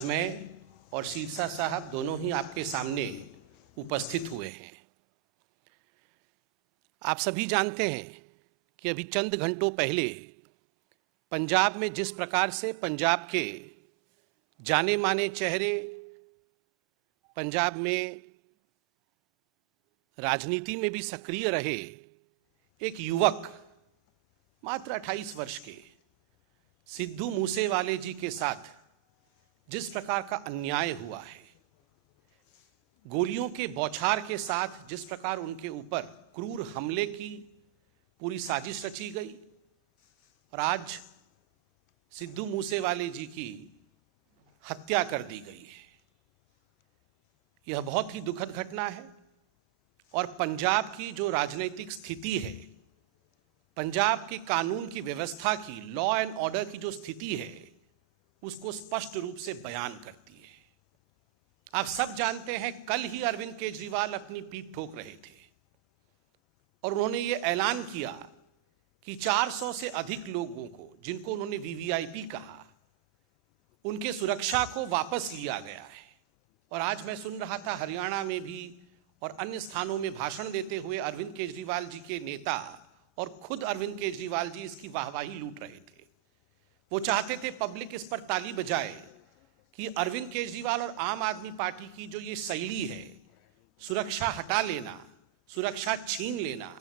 मैं और शीर्षा साहब दोनों ही आपके सामने उपस्थित हुए हैं। आप सभी जानते हैं कि अभी चंद घंटों पहले पंजाब में जिस प्रकार से पंजाब के जाने माने चेहरे, पंजाब में राजनीति में भी सक्रिय रहे एक युवक मात्र 28 वर्ष के सिद्धू मूसेवाले जी के साथ जिस प्रकार का अन्याय हुआ है, गोलियों के बौछार के साथ जिस प्रकार उनके ऊपर क्रूर हमले की पूरी साजिश रची गई और आज सिद्धू मूसेवाले जी की हत्या कर दी गई है, यह बहुत ही दुखद घटना है। और पंजाब की जो राजनीतिक स्थिति है, पंजाब के कानून की व्यवस्था की, लॉ एंड ऑर्डर की जो स्थिति है, उसको स्पष्ट रूप से बयान करती है। आप सब जानते हैं, कल ही अरविंद केजरीवाल अपनी पीठ ठोक रहे थे और उन्होंने ये ऐलान किया कि 400 से अधिक लोगों को, जिनको उन्होंने वीवीआईपी कहा, उनके सुरक्षा को वापस लिया गया है। और आज मैं सुन रहा था हरियाणा में भी और अन्य स्थानों में भाषण देते हुए अरविंद केजरीवाल जी के नेता और खुद अरविंद केजरीवाल जी इसकी वाहवाही लूट रहे थे। वो चाहते थे पब्लिक इस पर ताली बजाए कि अरविंद केजरीवाल और आम आदमी पार्टी की जो ये शैली है, सुरक्षा हटा लेना, सुरक्षा छीन लेना,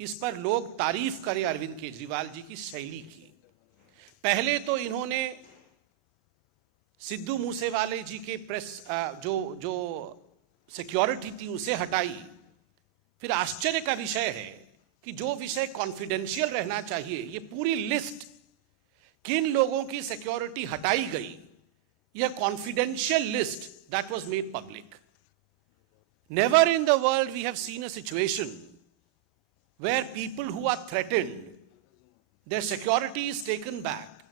इस पर लोग तारीफ करें अरविंद केजरीवाल जी की शैली की। पहले तो इन्होंने सिद्धू मूसेवाले जी के प्रेस जो सिक्योरिटी थी उसे हटाई। फिर आश्चर्य का विषय है कि जो विषय कॉन्फिडेंशियल रहना चाहिए, ये पूरी लिस्ट किन लोगों की सिक्योरिटी हटाई गई, यह confidential list that was made public. Never in the world we have seen a situation where people who are threatened, their security is taken back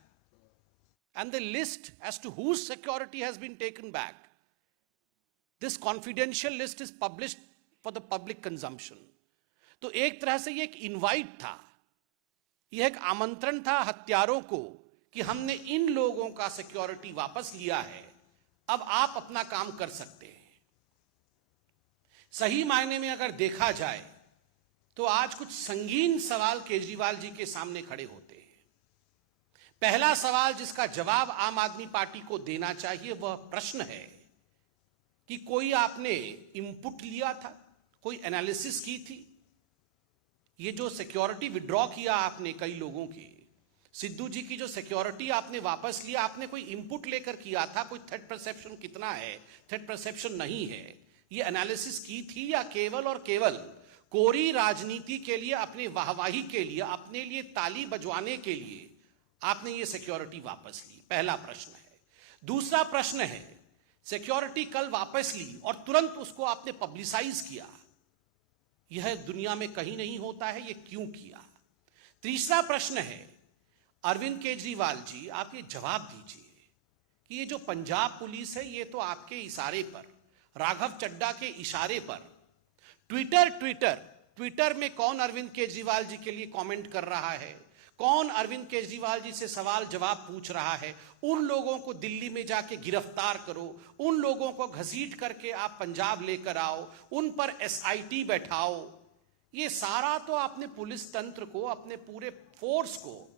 and the list as to whose security has been taken back, this confidential list is published for the public consumption. तो एक तरह से यह एक invite था, यह एक आमंत्रण था हत्यारों को कि हमने इन लोगों का सिक्योरिटी वापस लिया है, अब आप अपना काम कर सकते हैं। सही मायने में अगर देखा जाए तो आज कुछ संगीन सवाल केजरीवाल जी के सामने खड़े होते हैं। पहला सवाल जिसका जवाब आम आदमी पार्टी को देना चाहिए वह प्रश्न है कि कोई आपने इनपुट लिया था, कोई एनालिसिस की थी? ये जो सिक्योरिटी विड्रॉ किया आपने कई लोगों की, सिद्धू जी की जो सिक्योरिटी आपने वापस लिया, आपने कोई इनपुट लेकर किया था? कोई थ्रेट परसेप्शन कितना है, थ्रेट परसेप्शन नहीं है, ये एनालिसिस की थी या केवल और केवल कोरी राजनीति के लिए, अपने वाहवाही के लिए, अपने लिए ताली बजवाने के लिए आपने ये सिक्योरिटी वापस ली? पहला प्रश्न है। दूसरा प्रश्न है, सिक्योरिटी कल वापस ली और तुरंत उसको आपने पब्लिसाइज किया, यह दुनिया में कहीं नहीं होता है, यह क्यों किया? तीसरा प्रश्न है, अरविंद केजरीवाल जी आप ये जवाब दीजिए कि ये जो पंजाब पुलिस है, ये तो आपके इशारे पर, राघव चड्ढा के इशारे पर, ट्विटर में कौन अरविंद केजरीवाल जी के लिए कमेंट कर रहा है, कौन अरविंद केजरीवाल जी से सवाल जवाब पूछ रहा है, उन लोगों को दिल्ली में जाके गिरफ्तार करो, उन लोगों को घसीट करके आप पंजाब लेकर आओ, उन पर एसआईटी बैठाओ। ये सारा तो आपने पुलिस तंत्र को, अपने पूरे फोर्स को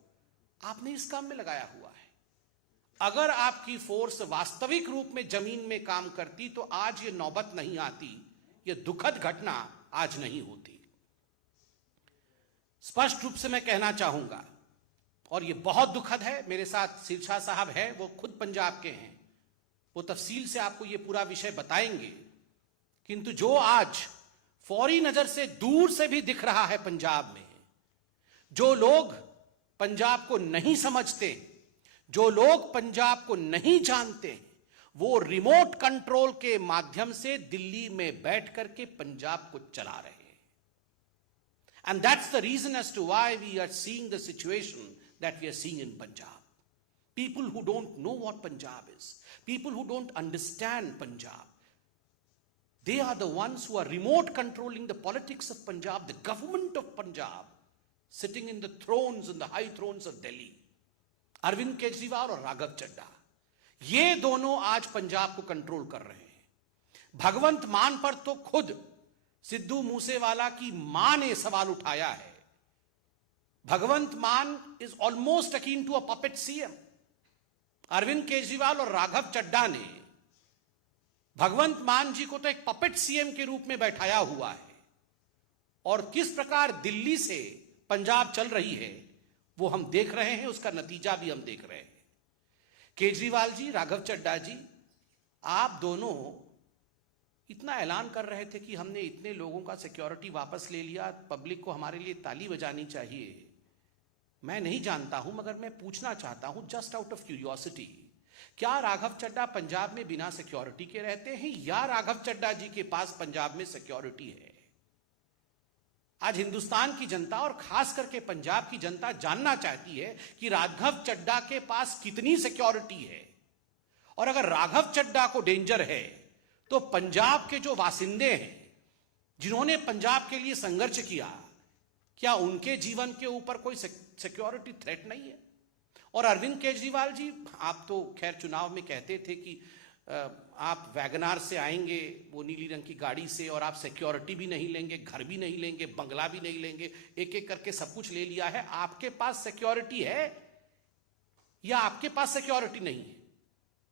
आपने इस काम में लगाया हुआ है। अगर आपकी फोर्स वास्तविक रूप में जमीन में काम करती तो आज ये नौबत नहीं आती, ये दुखद घटना आज नहीं होती। स्पष्ट रूप से मैं कहना चाहूंगा, और ये बहुत दुखद है, मेरे साथ शीर्षा साहब है, वो खुद पंजाब के हैं, वो तफसील से आपको ये पूरा विषय बताएंगे। किंतु जो आज फौरी नजर से दूर से भी दिख रहा है पंजाब में, जो लोग पंजाब को नहीं समझते, जो लोग पंजाब को नहीं जानते, वो रिमोट कंट्रोल के माध्यम से दिल्ली में बैठ करके पंजाब को चला रहे हैं। And that's the reason as to why we are seeing the situation that we are seeing in Punjab. People who don't know what Punjab is, people who don't understand Punjab, they are the ones who are remote controlling the politics of Punjab, the government of Punjab, sitting in the thrones, in the high thrones of Delhi. Arvind Kejriwal और राघव चड्ढा, ये दोनों आज पंजाब को control कर रहे हैं। भगवंत मान पर तो खुद सिद्धू मूसेवाला की मां ने सवाल उठाया है। Bhagwant Mann is almost akin to a puppet CM. Arvind Kejriwal और राघव चड्ढा ने भगवंत मान जी को तो एक पपेट सीएम के रूप में बैठाया हुआ है, और किस प्रकार दिल्ली से पंजाब चल रही है वो हम देख रहे हैं, उसका नतीजा भी हम देख रहे हैं। केजरीवाल जी, राघव चड्ढा जी, आप दोनों इतना ऐलान कर रहे थे कि हमने इतने लोगों का सिक्योरिटी वापस ले लिया, पब्लिक को हमारे लिए ताली बजानी चाहिए। मैं नहीं जानता हूं, मगर मैं पूछना चाहता हूं जस्ट आउट ऑफ क्यूरियोसिटी, क्या राघव चड्ढा पंजाब में बिना सिक्योरिटी के रहते हैं, या राघव चड्ढा जी के पास पंजाब में सिक्योरिटी है? आज हिंदुस्तान की जनता और खास करके पंजाब की जनता जानना चाहती है कि राघव चड्ढा के पास कितनी सिक्योरिटी है, और अगर राघव चड्ढा को डेंजर है तो पंजाब के जो वासिंदे हैं, जिन्होंने पंजाब के लिए संघर्ष किया, क्या उनके जीवन के ऊपर कोई सिक्योरिटी थ्रेट नहीं है? और अरविंद केजरीवाल जी, आप तो खैर चुनाव में कहते थे कि आप वैगनार से आएंगे, वो नीली रंग की गाड़ी से, और आप सिक्योरिटी भी नहीं लेंगे, घर भी नहीं लेंगे, बंगला भी नहीं लेंगे, एक एक करके सब कुछ ले लिया है। आपके पास सिक्योरिटी है या आपके पास सिक्योरिटी नहीं है?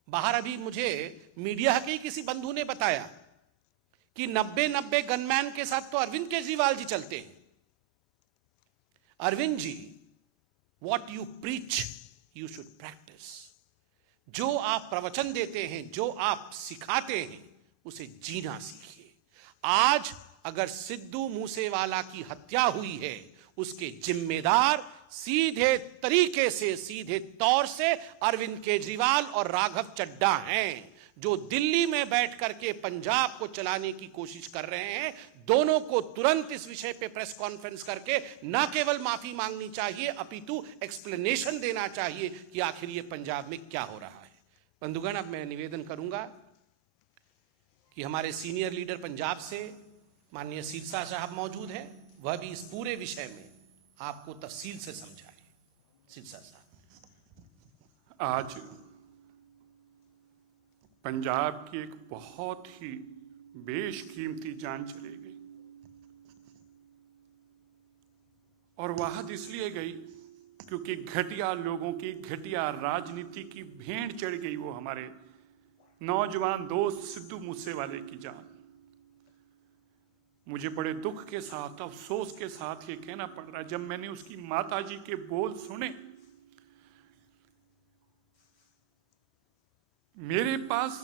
बाहर अभी मुझे मीडिया के ही किसी बंधु ने बताया कि 90 गनमैन के साथ तो अरविंद केजरीवाल जी चलते हैं। Arvind ji, what you preach you should practice. जो आप प्रवचन देते हैं, जो आप सिखाते हैं, उसे जीना सीखिए। आज अगर सिद्धू मूसेवाला की हत्या हुई है, उसके जिम्मेदार सीधे तरीके से, सीधे तौर से अरविंद केजरीवाल और राघव चड्ढा हैं, जो दिल्ली में बैठ करके पंजाब को चलाने की कोशिश कर रहे हैं। दोनों को तुरंत इस विषय पे प्रेस कॉन्फ्रेंस करके न केवल माफी मांगनी चाहिए, अपितु एक्सप्लेनेशन देना चाहिए कि आखिर ये पंजाब में क्या हो रहा है। बंधुगण, अब मैं निवेदन करूंगा कि हमारे सीनियर लीडर पंजाब से माननीय सिरसा साहब मौजूद हैं, वह भी इस पूरे विषय में आपको तफसील से समझाएं। सिरसा साहब। आज पंजाब की एक बहुत ही बेशकीमती जान चली गई, और वहां इसलिए गई क्योंकि घटिया लोगों की घटिया राजनीति की भेंट चढ़ गई वो हमारे नौजवान दोस्त सिद्धू मूसेवाले की जान। मुझे बड़े दुख के साथ, अफसोस के साथ ये कहना पड़ रहा है, जब मैंने उसकी माता जी के बोल सुने, मेरे पास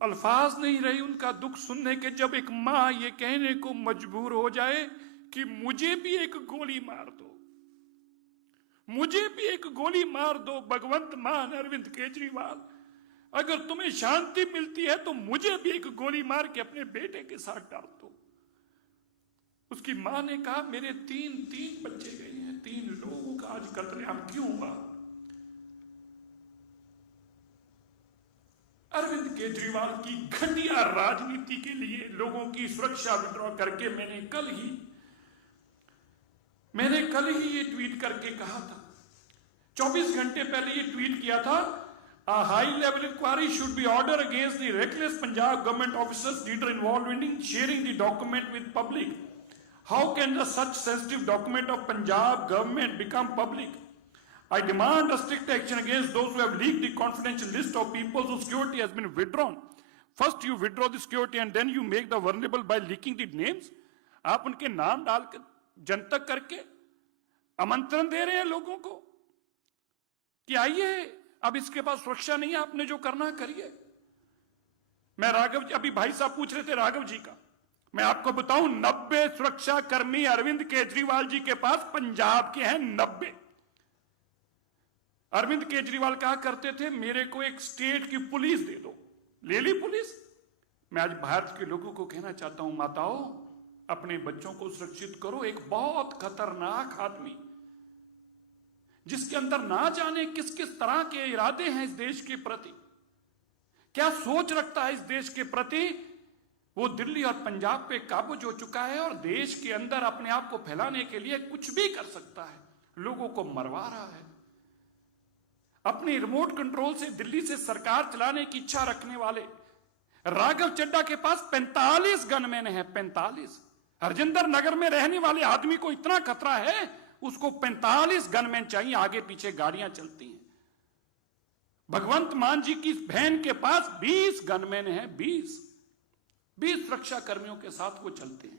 अल्फाज नहीं रही उनका दुख सुनने के, जब एक मां ये कहने को मजबूर हो जाए कि मुझे भी एक गोली मार दो, मुझे भी एक गोली मार दो भगवंत मान अरविंद केजरीवाल, अगर तुम्हें शांति मिलती है तो मुझे भी एक गोली मार के अपने बेटे के साथ डाल दो। उसकी मां ने कहा, मेरे तीन बच्चे गए हैं, 3 लोगों का आज कत्लेआम क्यों हुआ? अरविंद केजरीवाल की घटिया राजनीति के लिए लोगों की सुरक्षा विड्रॉ करके मैंने कल ही ये ट्वीट करके कहा था, 24 घंटे पहले ये ट्वीट किया था, a high level inquiry should be ordered against the reckless Punjab government officers leader involved in sharing the document with public. How can such sensitive document of Punjab government become public? I demand a strict action against those who have leaked the confidential list of people whose security has been withdrawn. First you withdraw the security and then you make the vulnerable by leaking the names. आप उनके नाम डालकर जनतक करके आमंत्रण दे रहे हैं लोगों को कि आइए, अब इसके पास सुरक्षा नहीं है, आपने जो करना करिए। मैं राघव जी, अभी भाई साहब पूछ रहे थे राघव जी का, मैं आपको बताऊं 90 सुरक्षा कर्मी अरविंद केजरीवाल जी के पास पंजाब के हैं, 90। अरविंद केजरीवाल कहा करते थे, मेरे को एक स्टेट की पुलिस दे दो, ले ली पुलिस। मैं आज भारत के लोगों को कहना चाहता हूं, माताओं, अपने बच्चों को सुरक्षित करो। एक बहुत खतरनाक आदमी जिसके अंदर ना जाने किस किस तरह के इरादे हैं इस देश के प्रति, क्या सोच रखता है इस देश के प्रति, वो दिल्ली और पंजाब पे काबूज हो चुका है और देश के अंदर अपने आप को फैलाने के लिए कुछ भी कर सकता है, लोगों को मरवा रहा है। अपनी रिमोट कंट्रोल से दिल्ली से सरकार चलाने की इच्छा रखने वाले राघव चड्ढा के पास 45 गनमैन है। 45। हरजिंदर नगर में रहने वाले आदमी को इतना खतरा है, उसको 45 गनमैन चाहिए, आगे पीछे गाड़ियां चलती हैं। भगवंत मान जी की बहन के पास 20 गनमैन है। 20 सुरक्षा कर्मियों के साथ वो चलते हैं।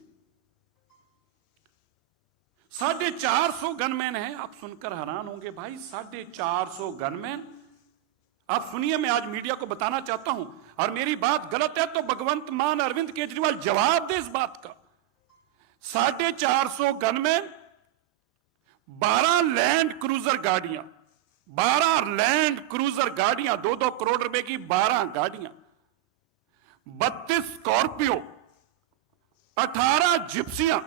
450 गनमैन है। आप सुनकर हैरान होंगे भाई, 450 गनमैन। आप सुनिए, मैं आज मीडिया को बताना चाहता हूं, और मेरी बात गलत है तो भगवंत मान अरविंद केजरीवाल जवाब दे इस बात का। 450 गनमैन, 12 लैंड क्रूजर गाड़ियां, 12 लैंड क्रूजर गाड़ियां, 2-2 करोड़ रुपए की 12 गाड़ियां, 32 स्कॉर्पियो, 18 जिप्सियां,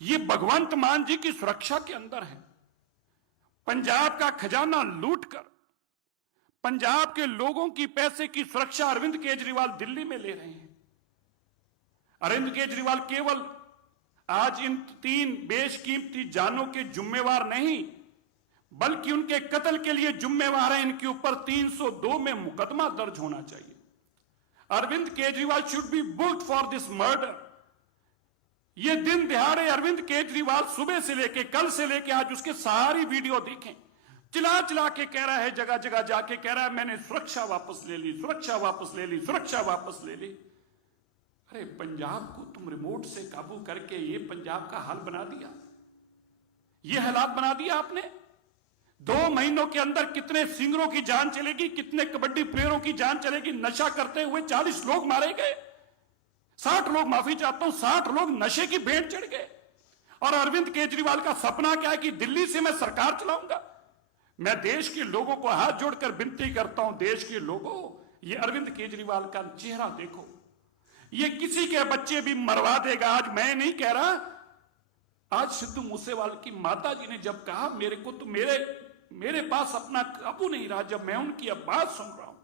ये भगवंत मान जी की सुरक्षा के अंदर है। पंजाब का खजाना लूटकर पंजाब के लोगों की पैसे की सुरक्षा अरविंद केजरीवाल दिल्ली में ले रहे हैं। अरविंद केजरीवाल केवल आज इन 3 बेशकीमती जानों के जिम्मेवार नहीं, बल्कि उनके कत्ल के लिए जिम्मेवार है। इनके ऊपर 302 में मुकदमा दर्ज होना चाहिए। Arvind Kejriwal should be booked for this murder. ये दिन दिहाड़े अरविंद केजरीवाल सुबह से लेके, कल से लेके आज उसके सारी वीडियो देखें, चिल्ला चिल्ला के कह रहा है, जगह जगह जाके कह रहा है मैंने सुरक्षा वापस ले ली, सुरक्षा वापस ले ली, सुरक्षा वापस ले ली। अरे पंजाब को तुम रिमोट से काबू करके ये पंजाब का हाल बना दिया, ये हालात बना दिया आपने। 2 महीनों के अंदर कितने सिंगरों की जान चलेगी, कितने कबड्डी प्लेयरों की जान चलेगी। नशा करते हुए 40 लोग मारे गए, 60 लोग, माफी चाहता हूं, 60 लोग नशे की भेंट चढ़ गए। और अरविंद केजरीवाल का सपना क्या है कि दिल्ली से मैं सरकार चलाऊंगा। मैं देश के लोगों को हाथ जोड़कर विनती करता हूं, देश के लोगों, ये अरविंद केजरीवाल का चेहरा देखो, ये किसी के बच्चे भी मरवा देगा। आज मैं नहीं कह रहा, आज सिद्धू मूसेवाल की माता जी ने जब कहा मेरे को तो मेरे पास अपना काबू नहीं रहा, जब मैं उनकी अब बात सुन रहा हूं,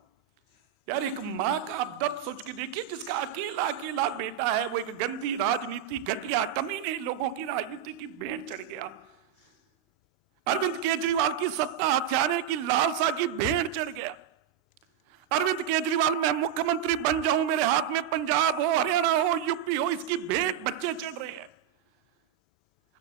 यार एक मां का आप दर्द सोच के देखिए, जिसका अकेला अकेला बेटा है, वो एक गंदी राजनीति, घटिया कमीने लोगों की राजनीति की भेंट चढ़ गया। अरविंद केजरीवाल की सत्ता हथियाने की लालसा की भेंट चढ़ गया। अरविंद केजरीवाल, मैं मुख्यमंत्री बन जाऊं, मेरे हाथ में पंजाब हो, हरियाणा हो, यूपी हो, इसकी भेंट बच्चे चढ़ रहे हैं।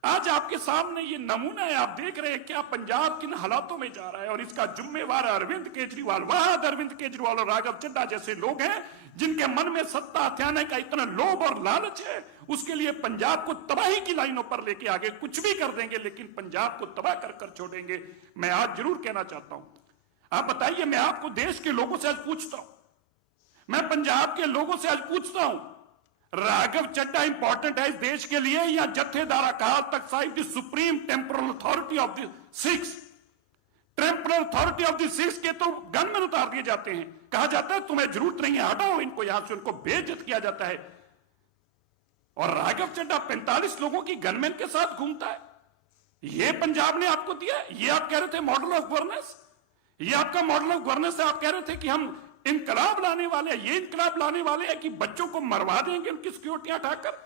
आज आपके सामने ये नमूना है, आप देख रहे हैं क्या पंजाब किन हालातों में जा रहा है, और इसका जिम्मेवार अरविंद केजरीवाल। वहां अरविंद केजरीवाल और राघव चड्ढा जैसे लोग हैं जिनके मन में सत्ता हथियाने का इतना लोभ और लालच है, उसके लिए पंजाब को तबाही की लाइनों पर लेके आगे कुछ भी कर देंगे, लेकिन पंजाब को तबाह कर कर छोड़ेंगे। मैं आज जरूर कहना चाहता हूं, आप बताइए, मैं आपको देश के लोगों से आज पूछता हूं, मैं पंजाब के लोगों से आज पूछता हूं, राघव चड्ढा इंपॉर्टेंट है इस देश के लिए या Jathedar Akal Takht Sahib, the supreme temporal authority of the Sikhs? Temporal authority of the Sikhs के तो गनमैन उतार दिए जाते हैं, कहा जाता है तुम्हें जरूरत नहीं है, हटाओ इनको यहां से, उनको बेइज्जत किया जाता है। और राघव चड्ढा 45 लोगों की गनमैन के साथ घूमता है। यह पंजाब ने आपको दिया, ये आप कह रहे थे मॉडल ऑफ गवर्नेंस, ये आपका मॉडल ऑफ गवर्नेंस है। आप कह रहे थे कि हम इनकलाब लाने वाले हैं, ये इनकलाब लाने वाले हैं कि बच्चों को मरवा देंगे उनकी सिक्योरिटियां उठाकर।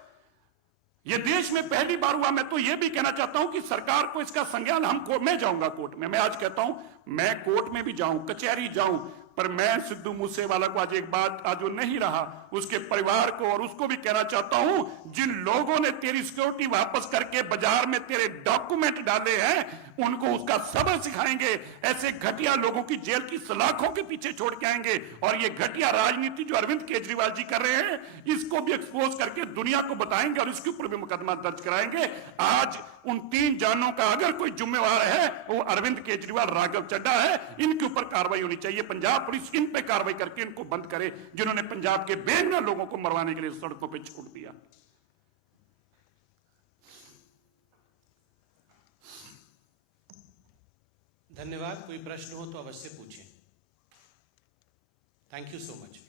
ये देश में पहली बार हुआ। मैं तो ये भी कहना चाहता हूं कि सरकार को इसका संज्ञान, मैं जाऊंगा कोर्ट में, मैं आज कहता हूं मैं कोर्ट में भी जाऊं, कचहरी जाऊं, पर मैं सिद्धू मूसेवाला को आज एक बात, आज वो नहीं रहा, उसके परिवार को और उसको भी कहना चाहता हूं, जिन लोगों ने तेरी सिक्योरिटी वापस करके बाजार में तेरे डॉक्यूमेंट डाले हैं, उनको उसका सबक सिखाएंगे। ऐसे घटिया लोगों की जेल की सलाखों के पीछे छोड़ के आएंगे। और ये घटिया राजनीति जो अरविंद केजरीवाल जी कर रहे हैं, इसको भी एक्सपोज करके दुनिया को बताएंगे और इसके ऊपर भी मुकदमा दर्ज कराएंगे। आज उन 3 जानों का अगर कोई जिम्मेवार है, वो अरविंद केजरीवाल, राघव चड्ढा है। इनके ऊपर कार्रवाई होनी चाहिए। पंजाब पुलिस इन पे कार्रवाई करके इनको बंद करे, जिन्होंने पंजाब के बेगुनाह लोगों को मरवाने के लिए सड़कों पर छोड़ दिया। धन्यवाद। कोई प्रश्न हो तो अवश्य पूछें। Thank you so much.